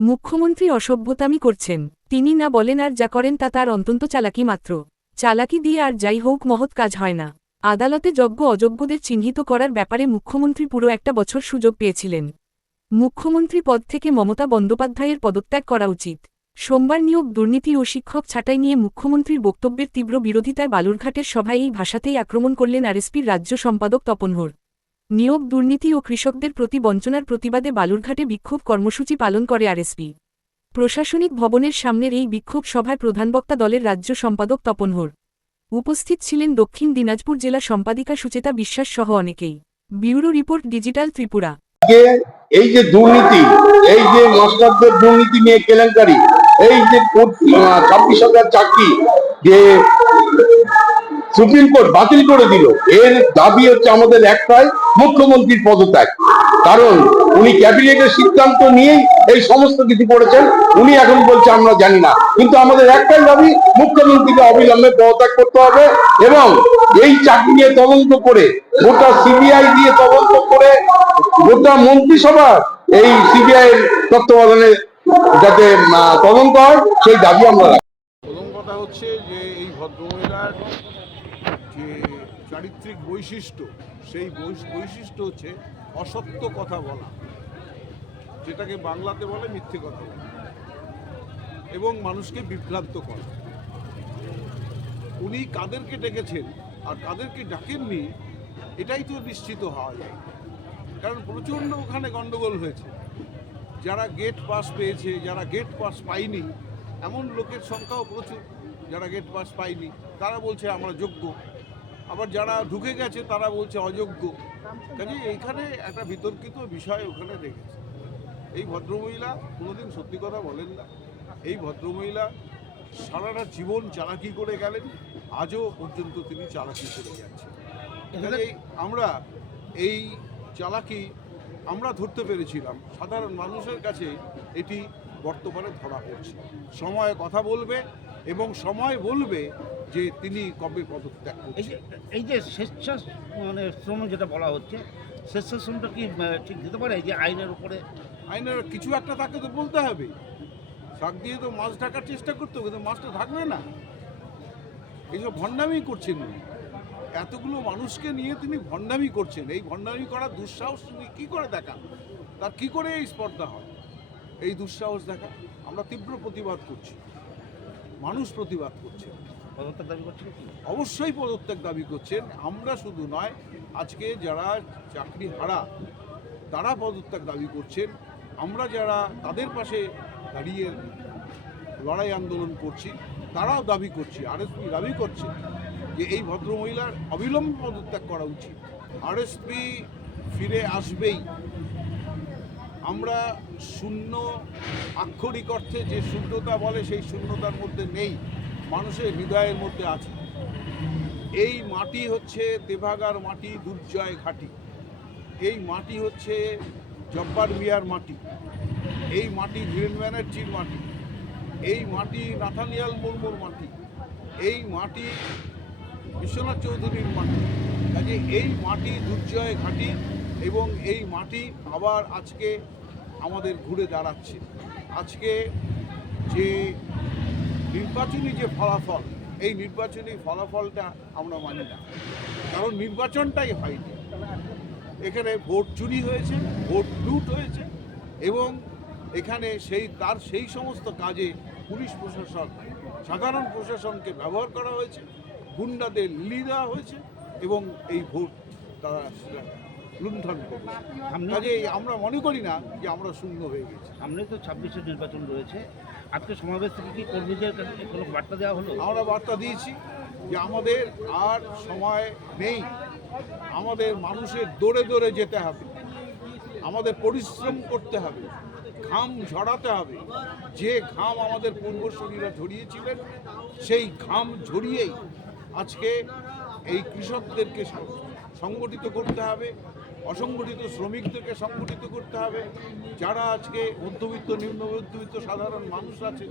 মুখ্যমন্ত্রী অসভ্যতামি করছেন। তিনি না বলেন আর যা করেন তা তার অন্তন্ত চালাকি মাত্র। চালাকি দিয়ে আর যাই হোক মহৎ কাজ হয় না। আদালতে যোগ্য অযোগ্যদের চিহ্নিত করার ব্যাপারে মুখ্যমন্ত্রী পুরো একটা বছর সুযোগ পেয়েছিলেন। মুখ্যমন্ত্রী পদ থেকে মমতা বন্দ্যোপাধ্যায়ের পদত্যাগ করা উচিত। সোমবার নিয়োগ দুর্নীতি ও শিক্ষক ছাঁটাই নিয়ে মুখ্যমন্ত্রীর বক্তব্যের তীব্র বিরোধিতায় বালুরঘাটের সভায় এই ভাষাতেই আক্রমণ করলেন আরএসপির রাজ্য সম্পাদক তপনহর নিয়োগ দুর্নীতি ও কৃষকদের প্রতি বঞ্চনার প্রতিবাদে বালুরঘাটে বিক্ষোভ কর্মসূচি পালন করে আরএসপি। প্রশাসনিক ভবনের সামনের এই বিক্ষোভ সভায় প্রধান বক্তা দলের রাজ্য সম্পাদক তপনহর উপস্থিত ছিলেন দক্ষিণ দিনাজপুর জেলা সম্পাদিকা সুচেতা বিশ্বাস সহ অনেকেই। Bureau report digital Tripura. এই যে দুর্নীতি, এই যে মাস্টারদের দুর্নীতি নিয়ে কেলেঙ্কারি, এই যে ছাব্বিশ হাজার চাকরি, যে সুপ্রিম কোর্ট বাতিল করে দিল। এর দাবি হচ্ছে আমাদের একটাই মুখ্যমন্ত্রীর পদত্যাগ। কারণ উনি ক্যাবিনেটের সিদ্ধান্ত নিয়েই এই সমস্ত কিছু করেছেন। উনি এখন বলছে, আমরা জানি না। কিন্তু আমাদের একটাই দাবি, মুখ্যমন্ত্রীকে অবিলম্বে পদত্যাগ করতে হবে এবং এই চাকরি নিয়ে তদন্ত করে, গোটা সিবিআই দিয়ে তদন্ত করে, গোটা মন্ত্রিসভা এই সিবিআই এর তত্ত্বাবধানে যাতে তদন্ত হয়, সেই দাবি আমরা রাখি। প্রথম কথা হচ্ছে যে এই ভদ্রমহিলার যে চারিত্রিক বৈশিষ্ট্য, সেই বৈশ- বৈশিষ্ট্য হচ্ছে অসত্য কথা বলা, যেটাকে বাংলাতে বলে মিথ্যে কথা বলা এবং মানুষকে বিভ্রান্ত করা। উনি কাদেরকে ডেকেছেন আর কাদেরকে ডাকেননি, এটাই তো নিশ্চিত হওয়া যায়। কারণ প্রচণ্ড ওখানে গন্ডগোল হয়েছে। যারা গেট পাস পেয়েছে, যারা গেট পাস পায়নি, এমন লোকের সংখ্যাও প্রচুর। যারা গেট পাস পায়নি তারা বলছে আমরা যোগ্য। আবার যারা ঢুকে গেছে তারা বলছে অযোগ্য। কাজে এইখানে একটা বিতর্কিত বিষয় ওখানে রেখেছে এই ভদ্রমহিলা কোনোদিন সত্যি কথা বলেন না। এই ভদ্রমহিলা সারাটা জীবন চালাকি করে গেলেন আজও পর্যন্ত তিনি চালাকি করে যাচ্ছেন। কাজেই আমরা এই চালাকি আমরা ধরতে পেরেছিলাম। সাধারণ মানুষের কাছে এটি বর্তমানে ধরা পড়ছে। সময় কথা বলবে এবং সময় বলবে যে তিনি কবে পদত্যাগ এই যে করছেন এই যে স্বেচ্ছা মানে শ্রম যেটা বলা হচ্ছে স্বেচ্ছাশ্রমটা কি ঠিক দিতে পারে? এই যে আইনের উপরে আইনের কিছু একটা তাকে তো বলতে হবে। শাক দিয়ে তো মাছ ঢাকার চেষ্টা করতে হবে কিন্তু মাছটা থাকবে না। এইসব ভণ্ডামি করছেন এতগুলো মানুষকে নিয়ে তিনি ভণ্ডামি করছেন। এই ভণ্ডামি করার দুঃসাহস তিনি কী করে দেখান? তার কি করে এই স্পর্ধা হয়? এই দুঃসাহস দেখা আমরা তীব্র প্রতিবাদ করছি। মানুষ প্রতিবাদ করছে পদত্যাগ দাবি করছে কি? অবশ্যই পদত্যাগ দাবি করছেন আমরা শুধু নয় আজকে যারা চাকরি হারা তারা পদত্যাগ দাবি করছেন। আমরা যারা তাদের পাশে দাঁড়িয়ে লড়াই আন্দোলন করছি তারাও দাবি করছি আর আরএসপি দাবি করছে যে এই ভদ্রমহিলার অবিলম্বে পদত্যাগ করা উচিত। আরএসপি ফিরে আসবেই। আমরা শূন্য আক্ষরিক অর্থে যে শূন্যতা বলে সেই শূন্যতার মধ্যে নেই। মানুষের হৃদয়ের মধ্যে আছে। এই মাটি হচ্ছে তেভাগার মাটি, দুর্জয় ঘাটি। এই মাটি হচ্ছে জব্বার মিয়ার মাটি। এই মাটি ধীরেন ব্যানার্জির মাটি। এই মাটি নাথানিয়াল মুর্মুর মাটি। এই মাটি বিশ্বনাথ চৌধুরীর মাটি। কাজে এই মাটি দুর্জয় ঘাটি এবং এই মাটি আবার আজকে আমাদের ঘুরে দাঁড়াচ্ছে। আজকে যে নির্বাচনী যে ফলাফল, এই নির্বাচনী ফলাফলটা আমরা মানি না। কারণ নির্বাচনটাই হয়নি। এখানে ভোট চুরি হয়েছে, ভোট লুট হয়েছে এবং এখানে সেই, তার সেই সমস্ত কাজে পুলিশ প্রশাসন, সাধারণ প্রশাসনকে ব্যবহার করা হয়েছে, গুন্ডাদের লিলি দেওয়া হয়েছে এবং এই ভোট তারা লুণ্ঠন সামনে কাজে আমরা মনে করি না যে আমরা শূন্য হয়ে গেছি। সামনে তো ছাব্বিশের নির্বাচন রয়েছে। আজকে সমাবেশ থেকে কি কর্মীদের কাছে কোনো বার্তা দেওয়া হলো? আমরা বার্তা দিয়েছি যে আমাদের আর সময় নেই। আমাদের মানুষের দৌড়ে দৌড়ে যেতে হবে। আমাদের পরিশ্রম করতে হবে। ঘাম ঝরাতে হবে। যে ঘাম আমাদের পূর্বসূরীরা ঝরিয়েছিলেন সেই ঘাম ঝরিয়েই আজকে এই কৃষকদেরকে সংগঠিত করতে হবে, অসংগঠিত শ্রমিকদেরকে সংগঠিত করতে হবে। যারা আজকে মধ্যবিত্ত, নিম্ন মধ্যবিত্ত সাধারণ মানুষ আছে,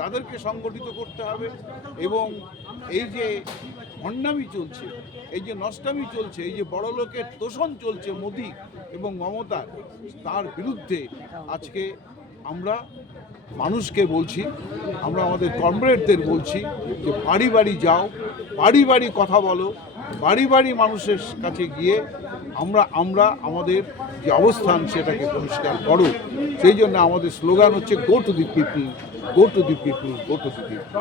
তাদেরকে সংগঠিত করতে হবে এবং এই যে ভণ্ডামি চলছে, এই যে নষ্টামি চলছে, এই যে বড় লোকের তোষণ চলছে মোদি এবং মমতা তার বিরুদ্ধে আজকে আমরা মানুষকে বলছি, আমরা আমাদের কমরেডদের বলছি যে বাড়ি বাড়ি যাও বাড়ি বাড়ি কথা বলো বাড়ি বাড়ি মানুষের কাছে গিয়ে আমরা আমরা আমাদের যে অবস্থান সেটাকে পরিষ্কার করো সেই জন্য আমাদের স্লোগান হচ্ছে go to the people go to the people go to the people